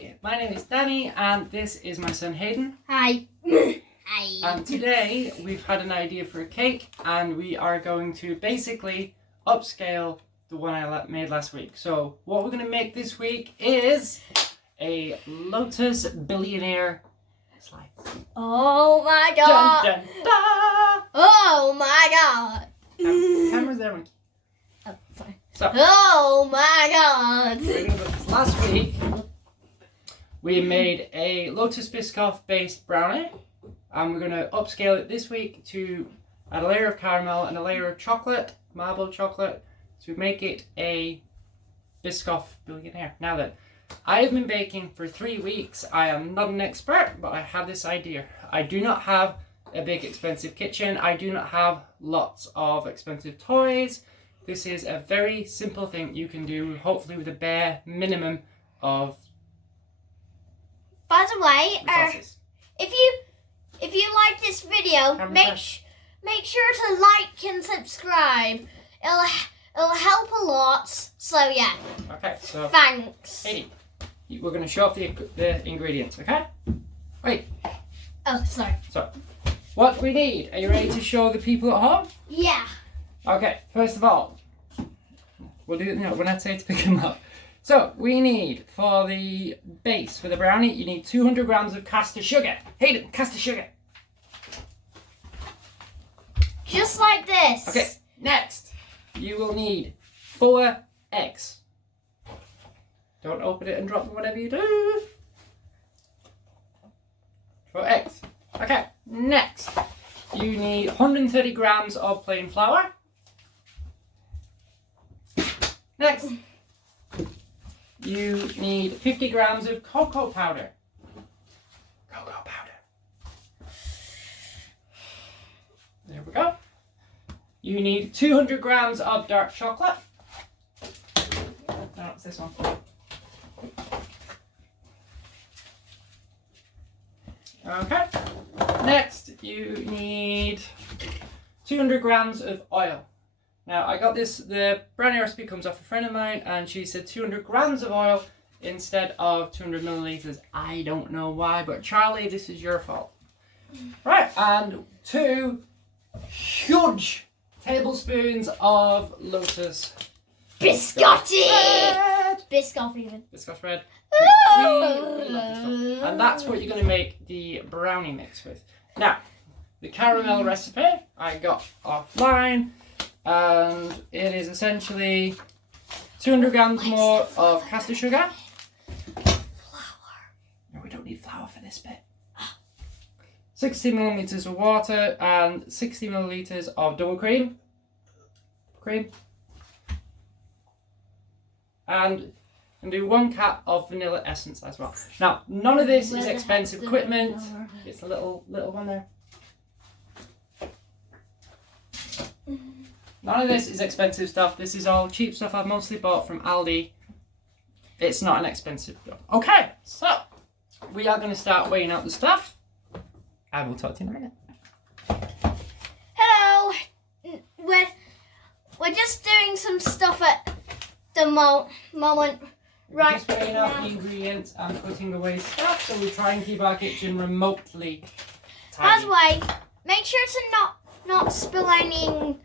Hi, my name is Danny and this is my son Hayden. Hi. Hi. And today we've had an idea for a cake and we are going to basically upscale the one I made last week. So what we're going to make this week is a Lotus Billionaire slice. Oh my god. Dun, dun, dun. Oh my god. Camera's there, Monkey. Oh, sorry. So, oh my god. last week we made a Lotus Biscoff based brownie and we're going to upscale it this week to add a layer of caramel and a layer of chocolate, marble chocolate, to make it a Biscoff Billionaire. Now that I have been baking for 3 weeks, I am not an expert, but I have this idea. I do not have a big expensive kitchen. I do not have lots of expensive toys. This is a very simple thing you can do, hopefully with a bare minimum of By the way, resources. if you like this video, make sure to like and subscribe. It'll help a lot. So yeah. Okay, so Thanks. Katie, we're going to show off the ingredients, okay? Wait. Oh, sorry. So, what we need, are you ready to show the people at home? Yeah. Okay, first of all, we'll do it now when I say to pick them up. So, we need, for the base, for the brownie, you need 200 grams of caster sugar. Hayden, caster sugar. Just like this. Okay, next, you will need 4 eggs. Don't open it and drop them, whatever you do. 4 eggs. Okay, next, you need 130 grams of plain flour. Next, you need 50 grams of cocoa powder. Cocoa powder. There we go. You need 200 grams of dark chocolate. No, it's this one. Okay. Next, you need 200 grams of oil. Now, I got this, the brownie recipe comes off a friend of mine, and she said 200 grams of oil instead of 200 milliliters. I don't know why, but Charlie, this is your fault. Right, and 2 huge tablespoons of Lotus Biscotti. bread. Biscoff even. Biscoff bread. Ooh. We love this stuff. And that's what you're going to make the brownie mix with. Now, the caramel recipe I got offline, and it is essentially 200 grams more of caster sugar. Flour. No, we don't need flour for this bit. 60 milliliters of water and 60 milliliters of double cream. And do 1 cup of vanilla essence as well. Now, none of this is expensive equipment. It's a little one there. None of this is expensive stuff. This is all cheap stuff I've mostly bought from Aldi. It's not an expensive stuff. Okay, so we are going to start weighing out the stuff. I will talk to you in a minute. Hello. We're just doing some stuff at the moment. We're Right. just weighing out the ingredients and putting away stuff, so we try and keep our kitchen remotely By tidy. the way, make sure to not spill any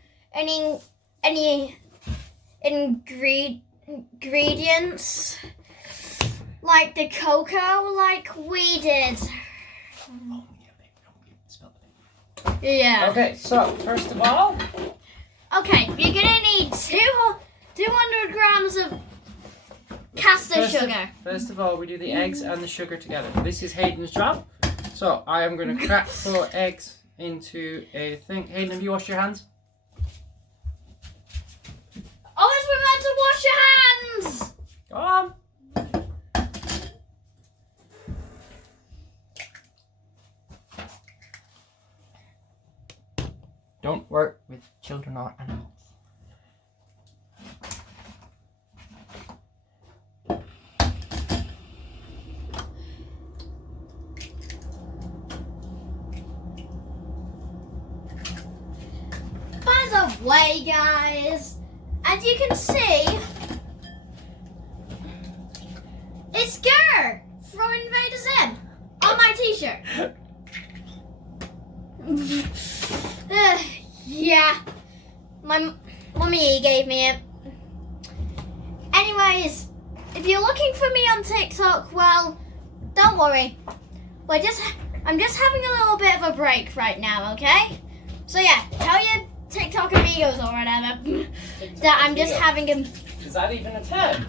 ingredients like the cocoa, like we did. Oh, yeah, baby, don't spill it. Yeah. Okay, so first of all, Okay, you're gonna need 200 grams of caster sugar. First of all, we do the eggs and the sugar together. This is Hayden's job. So I am going to crack 4 eggs into a thing. Hayden, have you washed your hands? Always remember to wash your hands. Go on. Don't work with children or animals. By the way, guys, as you can see, it's good. throw invaders in on my t-shirt. Yeah, my mummy gave me it. Anyways, if you're looking for me on TikTok, well, don't worry. I'm just having a little bit of a break right now, okay? So yeah, tell your TikTok amigos or whatever that I'm just having a... Is that even a term?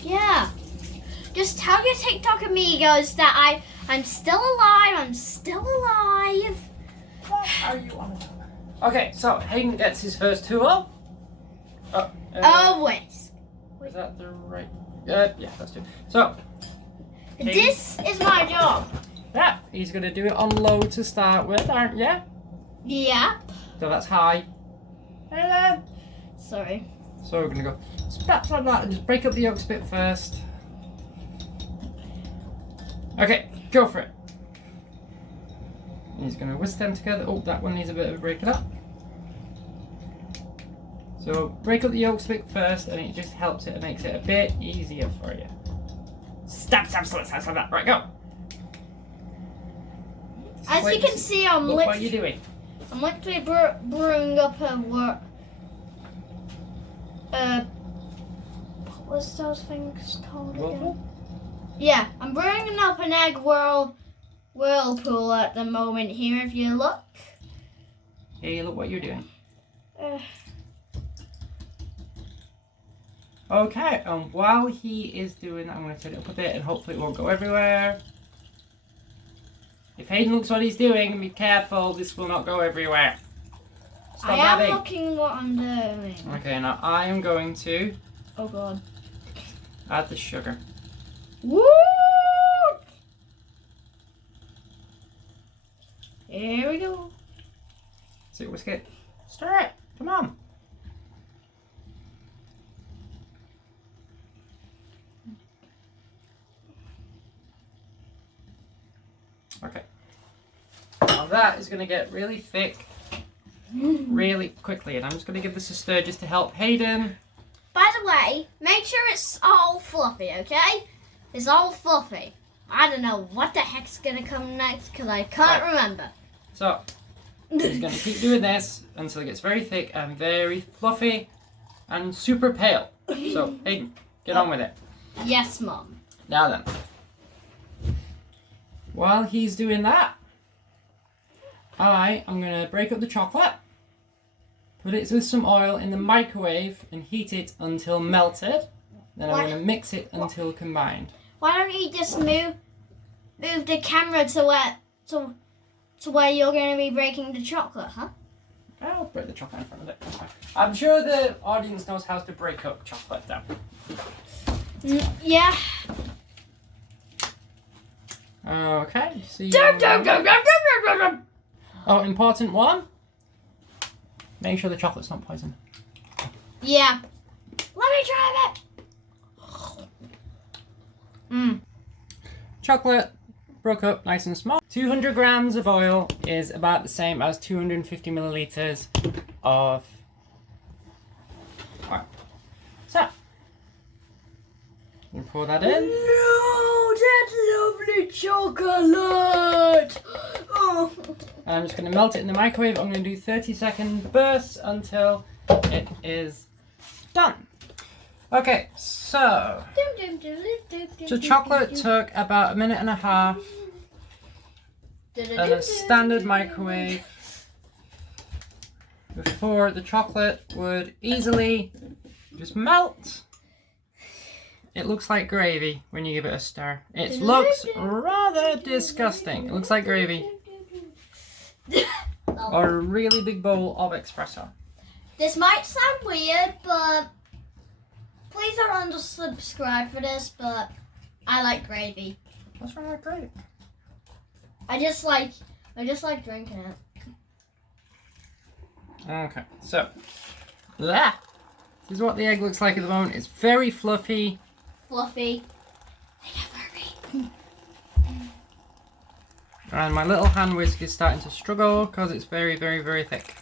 Yeah. Just tell your TikTok amigos that I'm still alive. I'm still alive. What are you on about? Okay, so Hayden gets his first tool. Always. Is that the right? Yeah, that's two. So Hayden, this is my job. Yeah, he's gonna do it on low to start with, aren't you? Yeah. So that's high. Hello. Sorry. So we're gonna go splash like that and just break up the yolks a bit first. Okay, go for it. He's gonna whisk them together. Oh, that one needs a bit of a breaking up. So break up the yolks a bit first, and it just helps it and makes it a bit easier for you. Stab, that. Right, go. As you can see, Look what you're doing. I'm literally brewing up what was those things called again? Yeah, I'm brewing up an egg whirlpool at the moment here, if you look. Hey, look what you're doing. Okay, and while he is doing that, I'm going to turn it up a bit and hopefully it won't go everywhere. If Hayden looks what he's doing, be careful, this will not go everywhere. Stop I am looking what I'm doing. Okay, now I am going to... Oh god. Add the sugar. Woo! Here we go. See, whisk it. Stir it. Come on. Okay. Now that is going to get really thick really quickly, and I'm just going to give this a stir just to help Hayden. By the way, make sure it's all fluffy, okay? It's all fluffy. I don't know what the heck's going to come next because I can't remember. So, he's going to keep doing this until it gets very thick and very fluffy and super pale. So, Hayden, get on with it. Yes, Mum. Now then. While he's doing that, I am going to break up the chocolate, put it with some oil in the microwave and heat it until melted. Then I'm going to mix it until combined. Why don't you just move the camera to where you're going to be breaking the chocolate, huh? I'll break the chocolate in front of it. I'm sure the audience knows how to break up chocolate though. Yeah. Okay, see. Oh, important one. Make sure the chocolate's not poisoned. Yeah. Let me try it. Chocolate broke up nice and small. 200 grams of oil is about the same as 250 milliliters of oil. So, you pour that in. No, that's lovely chocolate. Oh. And I'm just going to melt it in the microwave. I'm going to do 30-second bursts until it is done. Okay, so chocolate took about 1.5 minutes in a standard microwave before the chocolate would easily just melt. It looks like gravy when you give it a stir. It looks rather disgusting. It looks like gravy. Or a really big bowl of espresso. This might sound weird, but please don't unsubscribe for this, but I like gravy. What's wrong with gravy? I just like drinking it. Okay, so this is what the egg looks like at the moment. It's very fluffy. Fluffy. And my little hand whisk is starting to struggle because it's very, very, very thick.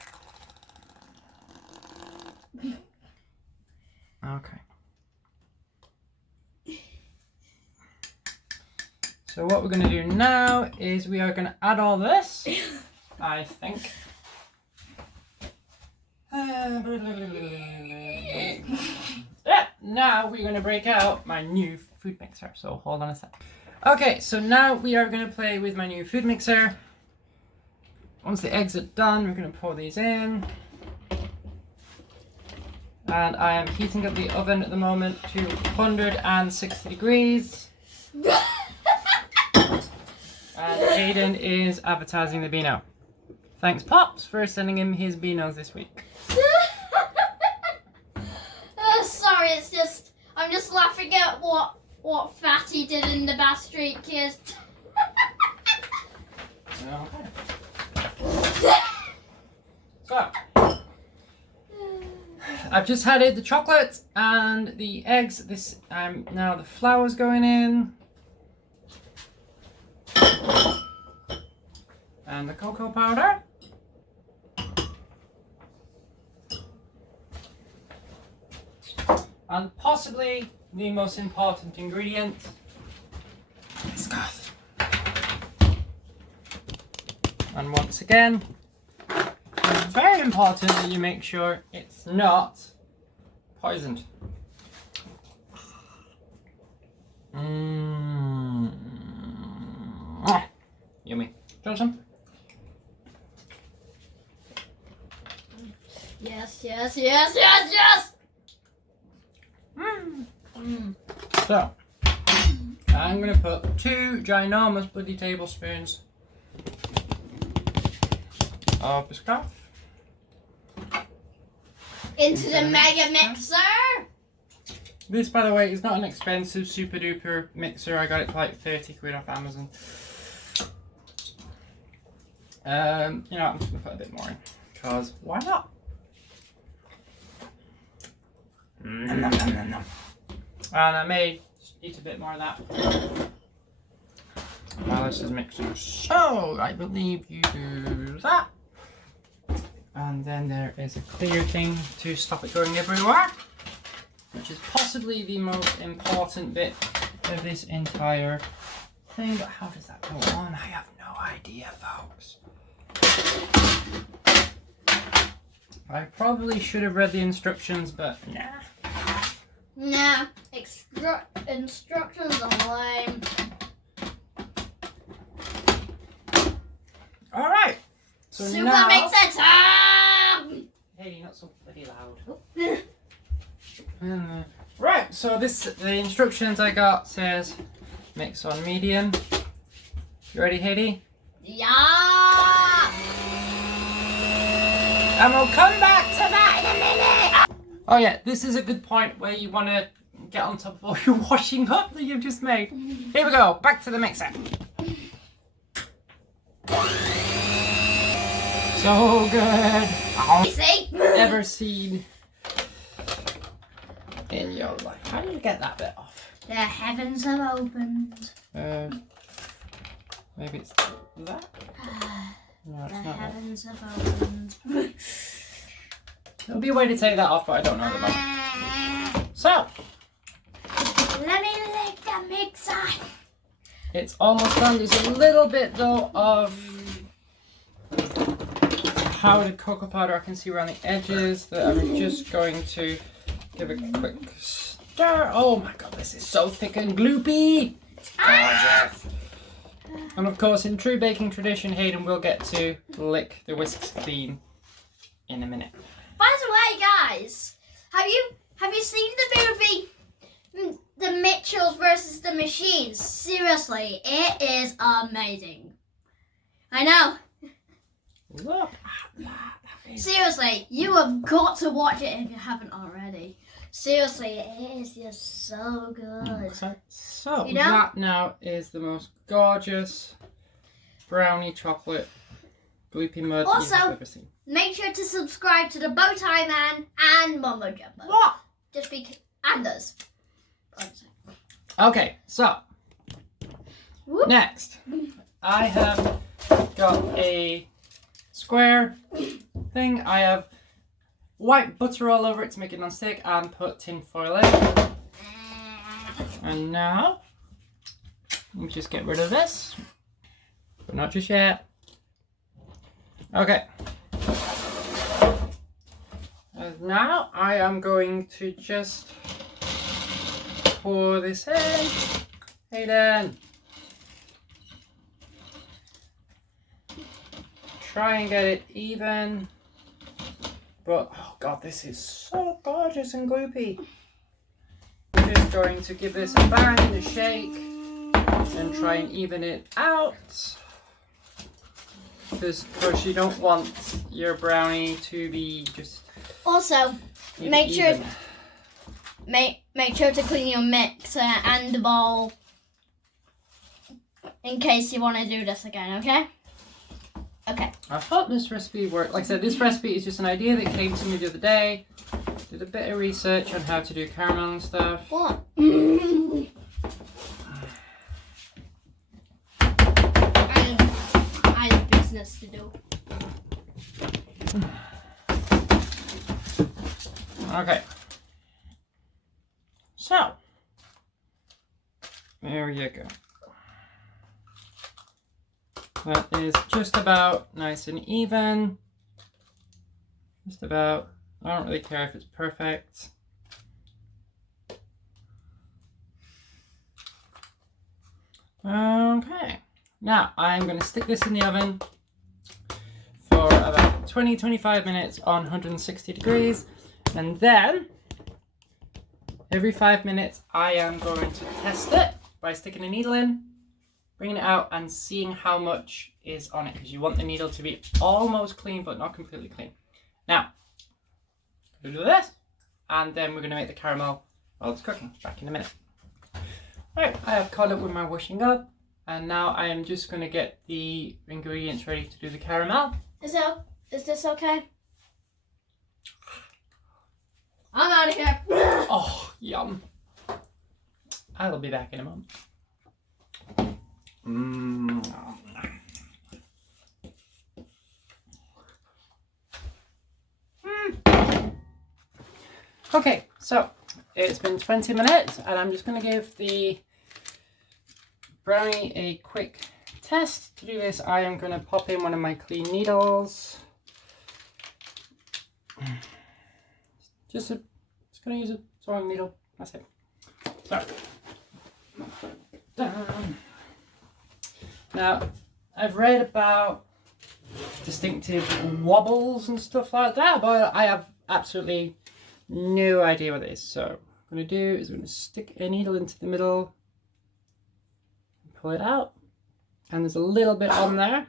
Okay. So what we're going to do now is we are going to add all this, I think. Yeah, now we're going to break out my new food mixer. So hold on a sec. Okay, so now we are going to play with my new food mixer. Once the eggs are done, we're going to pour these in. And I am heating up the oven at the moment to 160 degrees. And Hayden is advertising the Beano. Thanks, Pops, for sending him his Beanos this week. Sorry, it's just I'm just laughing at what Fatty did in the Bass Street Kids. So, I've just added the chocolate and the eggs. This now the flour's going in. And the cocoa powder. And possibly the most important ingredient, biscoff. And once again, it's very important that you make sure it's not poisoned. Yummy. Do you want some? Yes, yes, yes, yes, yes! So, I'm going to put 2 ginormous bloody tablespoons of biscoff Into the mega mixer! This, by the way, is not an expensive super duper mixer. I got it for like 30 quid off Amazon. You know, I'm just going to put a bit more in, because why not? And I may eat a bit more of that while this is mixing. So I believe you do that. And then there is a clear thing to stop it going everywhere, which is possibly the most important bit of this entire thing. But how does that go on? I have no idea, folks. I probably should have read the instructions, but nah. Nah, instructions are lame. Alright. So Super now... mixer time! Hey, not so bloody loud. Right, so the instructions I got says mix on medium. You ready, Haiti? Yeah! And we'll come back to that in a minute! Oh yeah, this is a good point where you want to get on top of all your washing up that you've just made. Here we go, back to the mixer. So good. See? Ever seen in your life. How do you get that bit off? The heavens have opened. Maybe it's that? No, it's The not heavens have opened. that. There'll be a way to take that off, but I don't know the moment. So, Let me lick the mixer. it's almost done. There's a little bit though of powdered cocoa powder I can see around the edges that I'm just going to give a quick stir. Oh my god, this is so thick and gloopy. Gorgeous. And of course, in true baking tradition, Hayden will get to lick the whisks clean in a minute. By the way, guys, have you seen the movie The Mitchells versus the Machines? Seriously, it is amazing. I know. Look at that. Seriously, you have got to watch it if you haven't already. Seriously, it is just so good. So You know? that now is the most gorgeous brownie chocolate gloopy mud Also- you've ever seen. Make sure to subscribe to the Bowtie Man and Mumbo Jumbo. What? Just because, and us. Okay, so Whoop. next I have got a square thing. I have white butter all over it to make it non-stick and put tin foil in. And now Let me just get rid of this, but not just yet. Okay. And now I am going to just pour this in. Hayden. Try and get it even. But, oh god, this is so gorgeous and gloopy. I'm just going to give this a bang and a shake and try and even it out. Because, of course, you don't want your brownie to be just... Also, make sure to clean your mixer and the bowl in case you want to do this again, okay? Okay. I thought this recipe worked. Like I said, this recipe is just an idea that came to me the other day. Did a bit of research on how to do caramel and stuff. What? I have business to do. Okay. So, there you go. That is just about nice and even. Just about. I don't really care if it's perfect. Okay. Now, I'm going to stick this in the oven for about 20-25 minutes on 160 degrees. And then, every 5 minutes, I am going to test it by sticking a needle in, bringing it out and seeing how much is on it, because you want the needle to be almost clean but not completely clean. Now, we'll do this, and then we're going to make the caramel while it's cooking. Back in a minute. Right, I have caught up with my washing up, and now I am just going to get the ingredients ready to do the caramel. Is this okay? I'm out of here. Oh, yum. I'll be back in a moment. Okay, so it's been 20 minutes and I'm just going to give the brownie a quick test. To do this, I am going to pop in one of my clean needles. Just going to use a sewing needle. That's it. So, now, I've read about distinctive wobbles and stuff like that, but I have absolutely no idea what it is. So, what I'm going to do is I'm going to stick a needle into the middle and pull it out. And there's a little bit on there.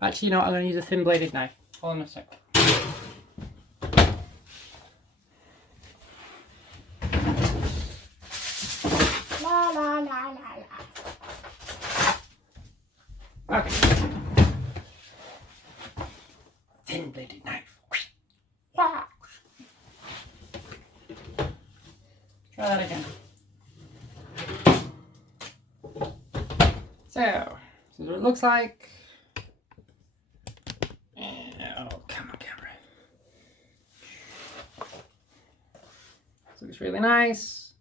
Actually, you know what? I'm going to use a thin bladed knife. Hold on a sec. La la la la la. Okay. Thin bladed knife. Try that again. So, this is what it looks like. Oh, come on, camera. This looks really nice.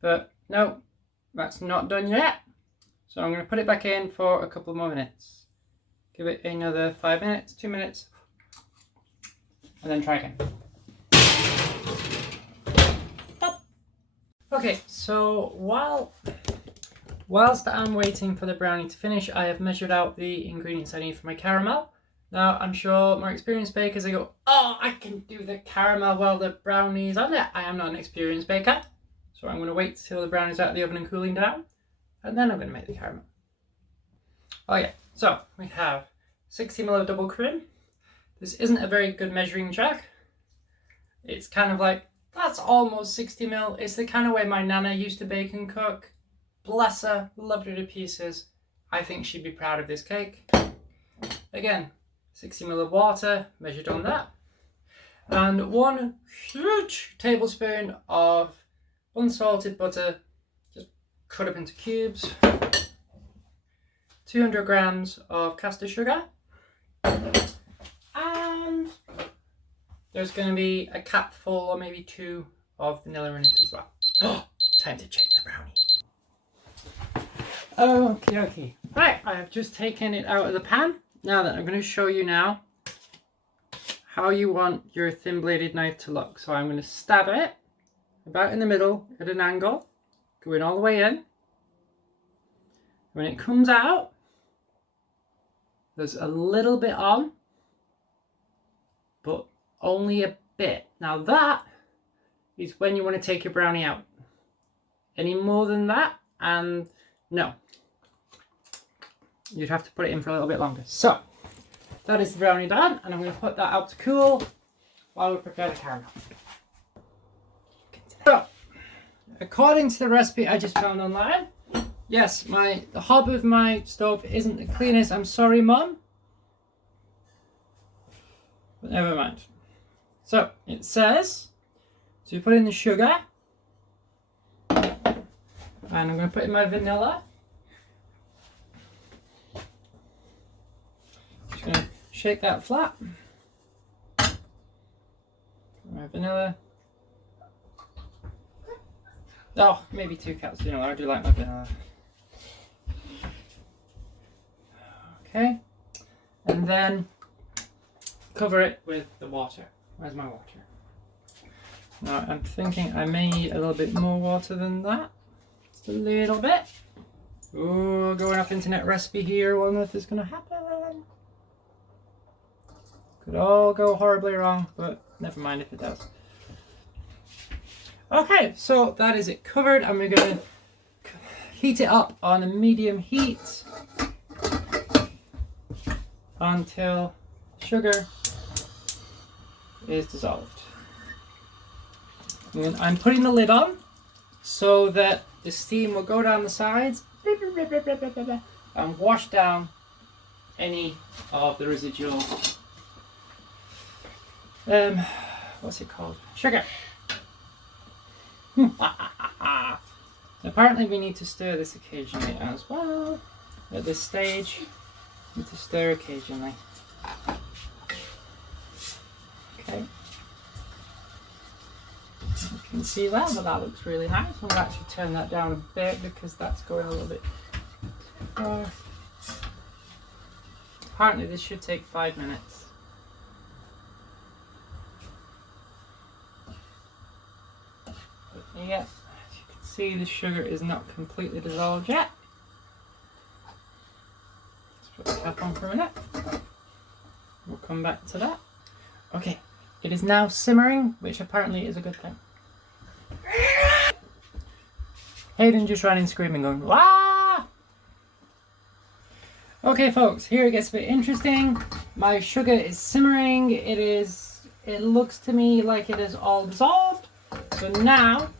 But no, that's not done yet. So I'm going to put it back in for a couple more minutes. Give it another 5 minutes, 2 minutes, and then try again. Okay, so whilst I'm waiting for the brownie to finish, I have measured out the ingredients I need for my caramel. Now, I'm sure more experienced bakers, they go, oh, I can do the caramel while the brownie's on it. I am not an experienced baker, so I'm going to wait till the brownie's out of the oven and cooling down, and then I'm going to make the caramel. Oh yeah, so we have 60 ml of double cream. This isn't a very good measuring jug. It's kind of like, that's almost 60 ml. It's the kind of way my nana used to bake and cook. Bless her, loved her to pieces. I think she'd be proud of this cake. Again, 60 ml of water, measured on that. And 1 huge tablespoon of unsalted butter, just cut up into cubes. 200 grams of caster sugar. And there's going to be a cupful or maybe 2 of vanilla in it as well. Oh, time to check the brownie. Okay. Right, I have just taken it out of the pan. Now that I'm going to show you now how you want your thin bladed knife to look. So I'm going to stab it about in the middle at an angle, going all the way in. When it comes out, there's a little bit on, but only a bit. Now that is when you want to take your brownie out. Any more than that, and no. You'd have to put it in for a little bit longer. So, that is the brownie done, and I'm going to put that out to cool while we prepare the caramel. So, according to the recipe I just found online, yes, the hob of my stove isn't the cleanest. I'm sorry, Mum. But never mind. So, it says to put in the sugar. And I'm going to put in my vanilla. Just going to shake that flat. My vanilla. Oh, maybe 2 cups. You know, I do like my vanilla. Okay. And then cover it with the water. Where's my water? Now, I'm thinking I may need a little bit more water than that. Just a little bit. Oh, going off internet recipe here. Wonder if it's going to happen. Could all go horribly wrong, but never mind if it does. Okay, so that is it covered, and we're going to heat it up on a medium heat until sugar is dissolved. And I'm putting the lid on so that the steam will go down the sides and wash down any of the residual what's it called? Sugar. Apparently we need to stir this occasionally as well. At this stage, we need to stir occasionally. Okay. You can see that, but that looks really nice. I'm going to actually turn that down a bit because that's going a little bit far. Apparently this should take 5 minutes. But yeah, as you can see, the sugar is not completely dissolved yet. Let's put the cap on for a minute. We'll come back to that. Okay, it is now simmering, which apparently is a good thing. Hayden just ran in screaming, going, "Wah!" Okay, folks, here it gets a bit interesting. My sugar is simmering. It looks to me like it is all dissolved. So now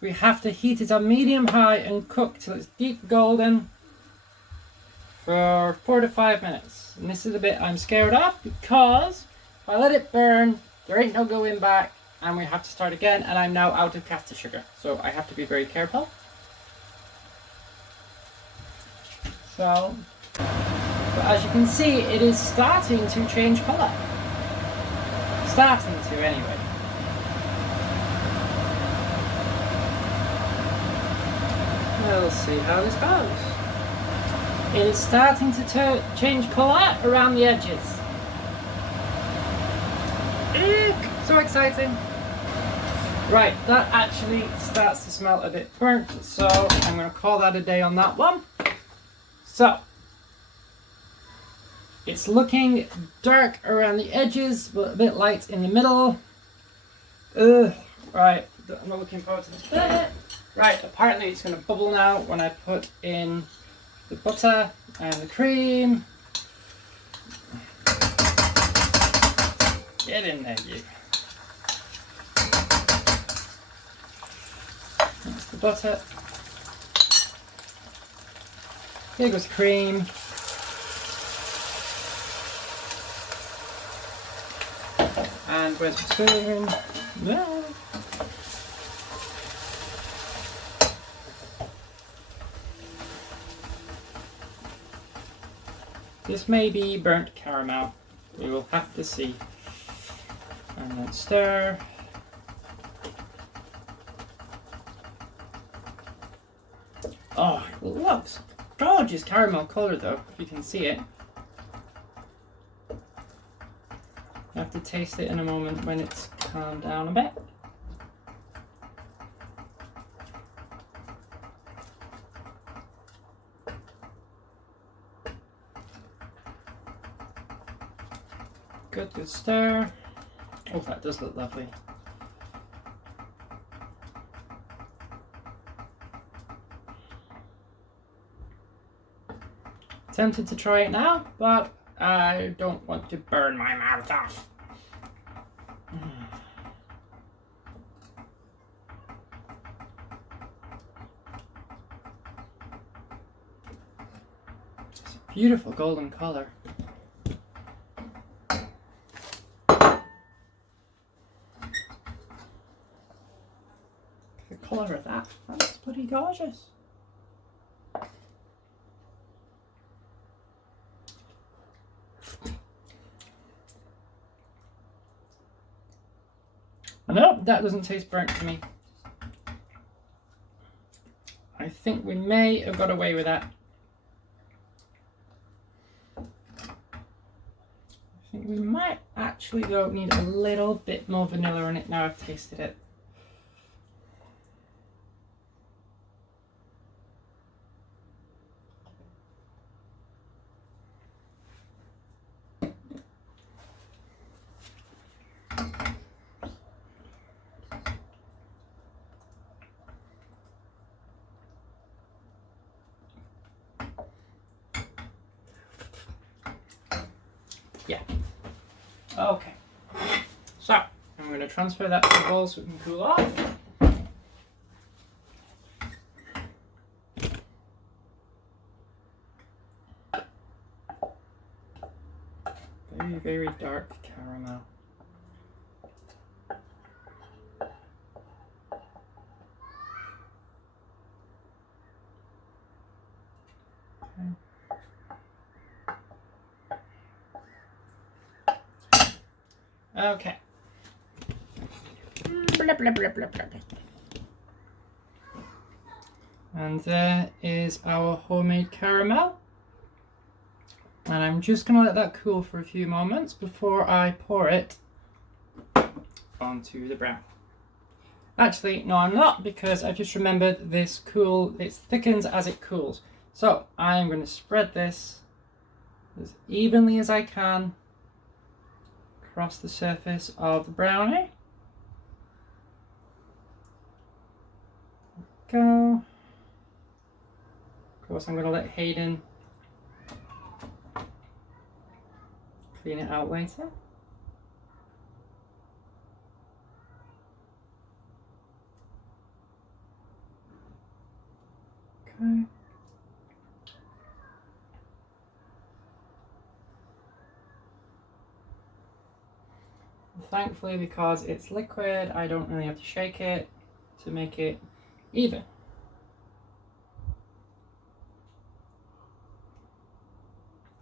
we have to heat it on medium high and cook till it's deep golden for 4 to 5 minutes. And this is the bit I'm scared of because if I let it burn, there ain't no going back and we have to start again, and I'm now out of caster sugar. So I have to be very careful. So, but as you can see, it is starting to change colour. Starting to, anyway. We'll see how this goes. It is starting to change colour around the edges. Eek, so exciting. Right, that actually starts to smell a bit burnt, so I'm going to call that a day on that one. So, it's looking dark around the edges, but a bit light in the middle. Right, I'm not looking forward to this bit. Right, apparently it's going to bubble now when I put in the butter and the cream. Get in there, you. That's the butter. Here goes the cream. And where's my spoon? No. This may be burnt caramel. We will have to see. And then stir. Oh, it looks gorgeous caramel colour though, if you can see it. You have to taste it in a moment when it's calmed down a bit. Good stir. Oh, that does look lovely. Tempted to try it now, but I don't want to burn my mouth off. It's a beautiful golden colour. The colour of that's bloody gorgeous. No, that doesn't taste burnt to me. I think we may have got away with that. I think we might actually though need a little bit more vanilla in it now I've tasted it. Yeah. Okay. So, I'm going to transfer that to the bowl so it can cool off. Very, very dark caramel. Okay. Blah, blah, blah, blah, blah. And there is our homemade caramel. And I'm just going to let that cool for a few moments before I pour it onto the brown. Actually, no, I'm not, because I just remembered this it thickens as it cools. So I'm going to spread this as evenly as I can across the surface of the brownie. Go. Of course, I'm going to let Hayden clean it out later. Okay. Thankfully, because it's liquid, I don't really have to shake it to make it even.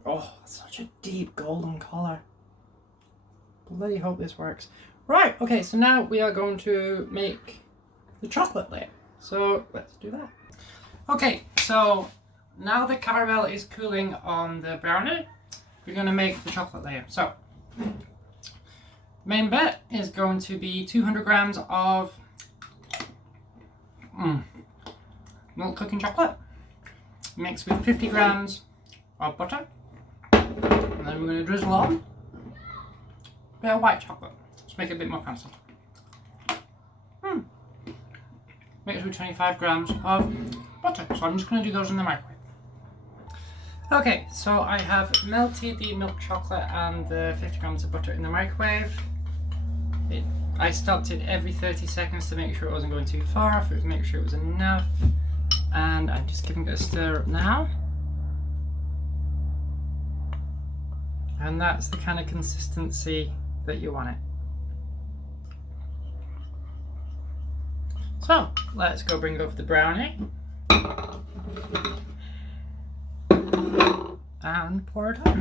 Oh, such a deep golden colour. Bloody hope this works. Right, okay, so now we are going to make the chocolate layer. So let's do that. Okay, so now the caramel is cooling on the brownie, we're going to make the chocolate layer. So, main bit is going to be 200 grams of milk cooking chocolate mixed with 50 grams of butter. And then we're going to drizzle on a bit of white chocolate. Let's make it a bit more fancy. Mixed with 25 grams of butter. So I'm just going to do those in the microwave. Okay, so I have melted the milk chocolate and the 50 grams of butter in the microwave. I stopped it every 30 seconds to make sure it wasn't going too far, to make sure it was enough. And I'm just giving it a stir up now. And that's the kind of consistency that you want it. So, let's go bring over the brownie. And pour it on.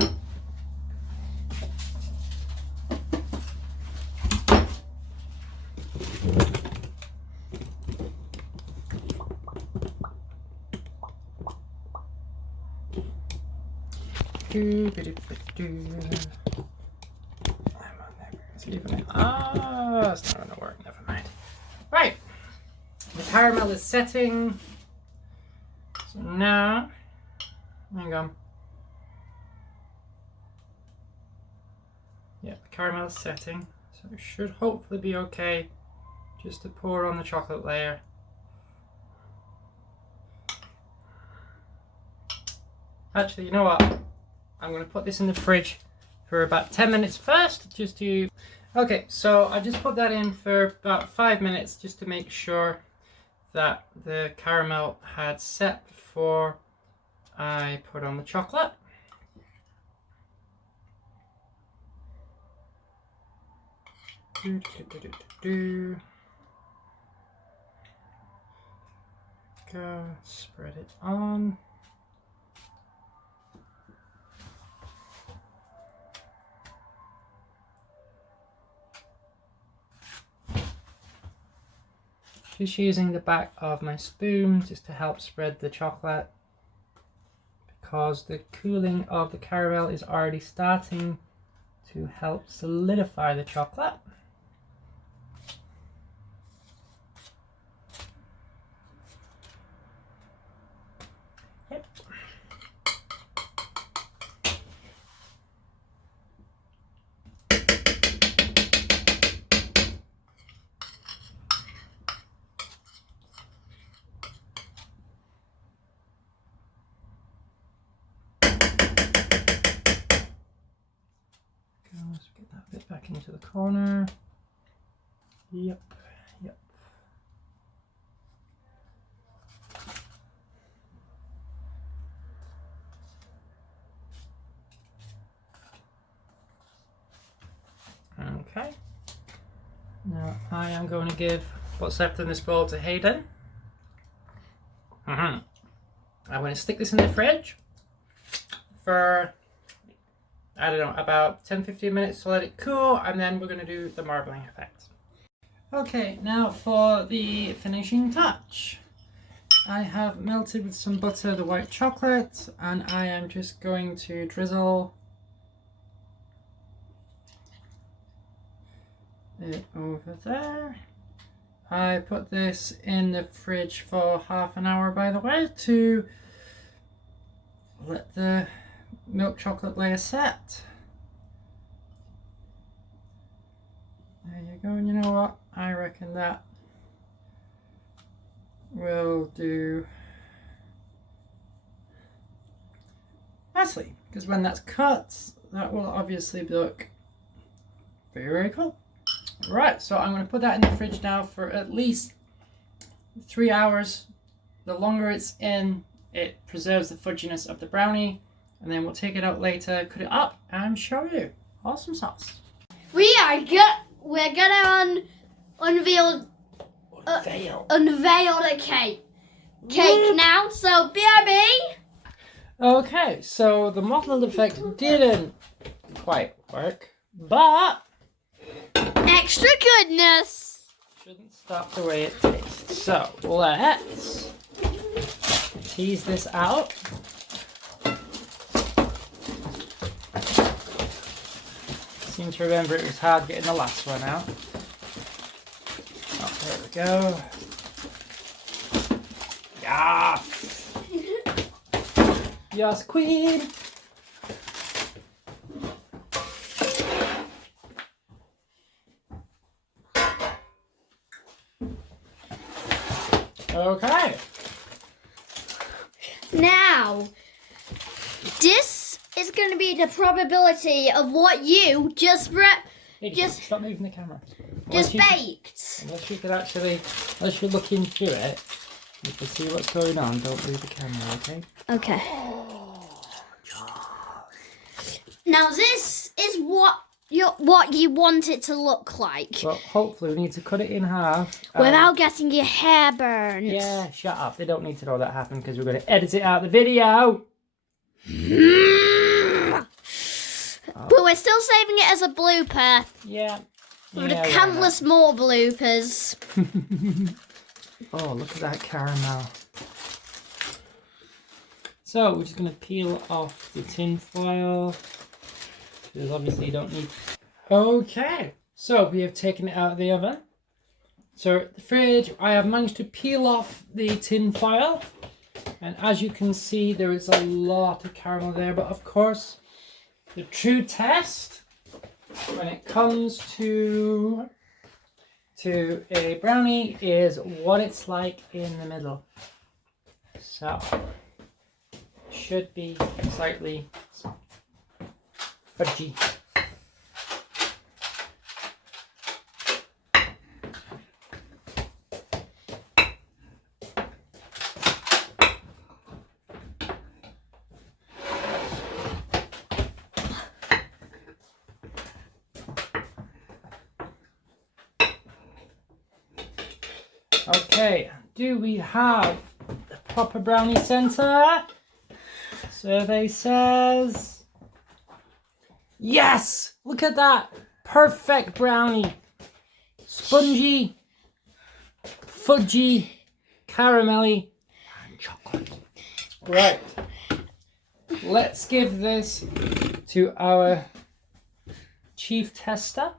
Ah, it's not gonna work. Never mind. Right, the caramel is setting. So now, hang on. Yeah, the caramel is setting, so it should hopefully be okay. Just to pour on the chocolate layer. Actually, you know what? I'm going to put this in the fridge for about 10 minutes first, just to... Okay, so I just put that in for about 5 minutes, just to make sure that the caramel had set before I put on the chocolate. Go, spread it on. Just using the back of my spoon just to help spread the chocolate, because the cooling of the caramel is already starting to help solidify the chocolate. Yep. Let's get that bit back into the corner. Yep, yep. Okay. Now I am going to give what's left in this bowl to Hayden. I'm going to stick this in the fridge for, I don't know, about 10-15 minutes to let it cool, and then we're going to do the marbling effect. Okay, now for the finishing touch. I have melted with some butter the white chocolate, and I am just going to drizzle it over there. I put this in the fridge for half an hour, by the way, to let the milk chocolate layer set. There you go, and you know what? I reckon that will do nicely, because when that's cut, that will obviously look very, very cool. Right, so I'm going to put that in the fridge now for at least 3 hours. The longer it's in, it preserves the fudginess of the brownie, and then we'll take it out later, cut it up, and show you. Awesome sauce. We're gonna unveil the cake now. So BRB. Okay, so the mottled effect didn't quite work, but Extra goodness. shouldn't stop the way it tastes. So let's tease this out. Seem to remember it was hard getting the last one out. Oh, there we go. Yes! Yes, queen! Okay. Now, this is going to be the probability of what you just Stop moving the camera. baked. Unless you could actually, unless you're looking through it, you can see what's going on. Don't move the camera, okay? Okay. Now this is what you want it to look like. Well, hopefully we need to cut it in half. Without getting your hair burned. Yeah, shut up. They don't need to know that happened because we're going to edit it out of the video. But we're still saving it as a blooper. Yeah. With Yeah, countless more bloopers. Oh, look at that caramel. So we're just going to peel off the tin foil. Because obviously you don't need... Okay, so we have taken it out of the oven. So the fridge, I have managed to peel off the tin foil. And as you can see, there is a lot of caramel there. But of course, the true test when it comes to a brownie is what it's like in the middle. So, should be slightly fudgy. Okay, do we have the proper brownie center? Survey says yes! Look at that! Perfect brownie! Spongy, fudgy, caramelly, and chocolate. Right, let's give this to our chief tester,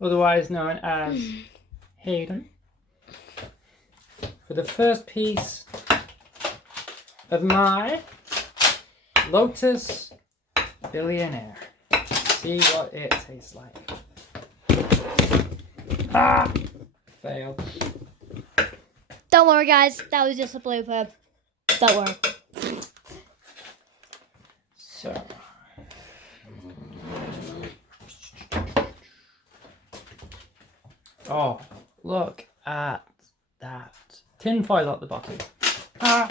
otherwise known as Hayden, for the first piece of my Lotus Billionaire. See what it tastes like. Ah! Failed. Don't worry, guys. That was just a blooper. Don't worry. So. Oh, look at that. Tin foil at the bottom. Ah!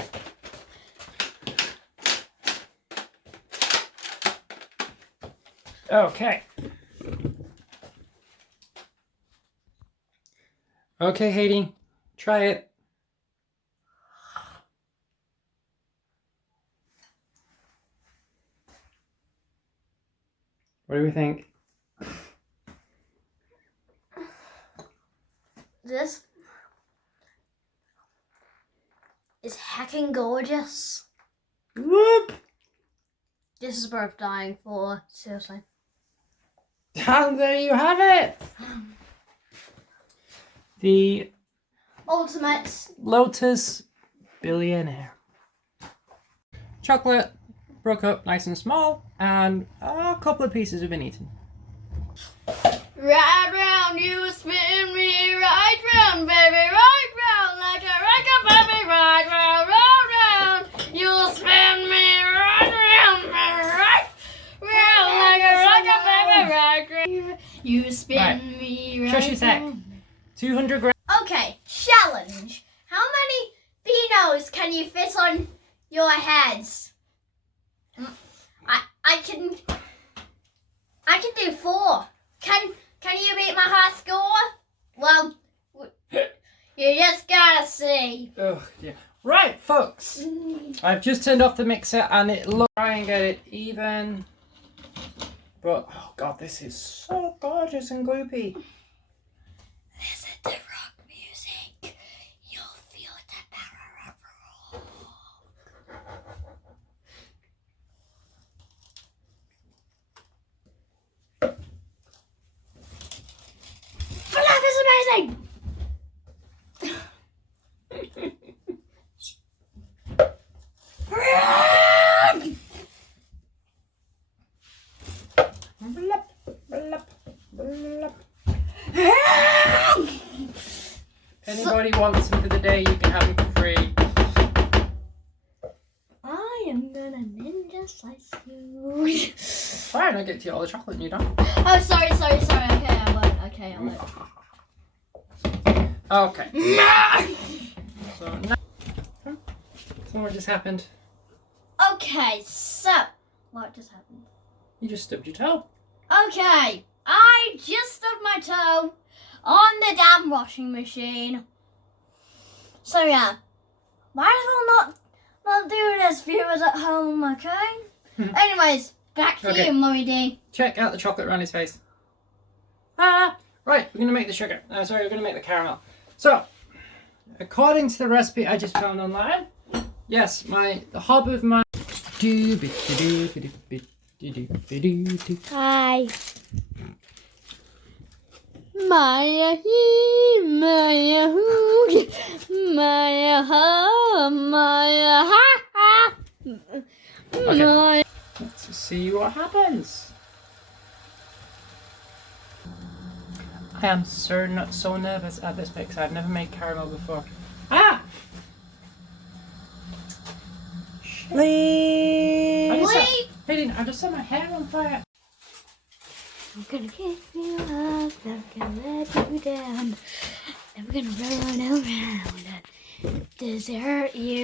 Okay. Okay, Haiti, try it. What do we think? This is heckin' gorgeous. Whoop! This is worth dying for, seriously. And there you have it. The Ultimate Lotus Billionaire. Chocolate broke up nice and small, and a couple of pieces have been eaten. Right round, you spin me right round, baby, right round, like a record, baby, right round, round, round. You spin me right round, baby, right round, like a record, baby, right round. You spin me right Shush your sec. round. 200 grams. Okay, challenge. How many Beanos can you fit on your heads? I can do 4. Can you beat my high score? Well, you just gotta see. Oh, yeah. Right, folks. I've just turned off the mixer and it looks. Try and get it even. But, oh god, this is so gorgeous and gloopy. Listen to rock music. You'll feel the power of rock. But that is amazing. Blup, blup, blup. Anybody wants them for the day, you can have them for free. I am gonna ninja slice you. Fine, I get to eat all the chocolate and you don't. Oh, sorry. Okay, I won't. Okay, I won't. Okay. So what just happened? Okay, so what just happened? You just stubbed your toe. Okay, I just stubbed my toe on the damn washing machine. So yeah, might as well not do this, viewers at home, okay? Anyways, back to Okay. you, Murray D. Check out the chocolate around his face. Ah! Right, we're gonna make the sugar. Sorry, we're gonna make the caramel. So, according to the recipe I just found online, yes, the hub of my. Hi. Maya he, Maya hoo, Maya ha, Maya ha ha. Okay. Let's see what happens. I am so nervous at this bit because I've never made caramel before. Ah! Wait. Hayden, I just set my hair on fire. I'm gonna kiss you up, I'm gonna let you down. And we're gonna run around and desert you.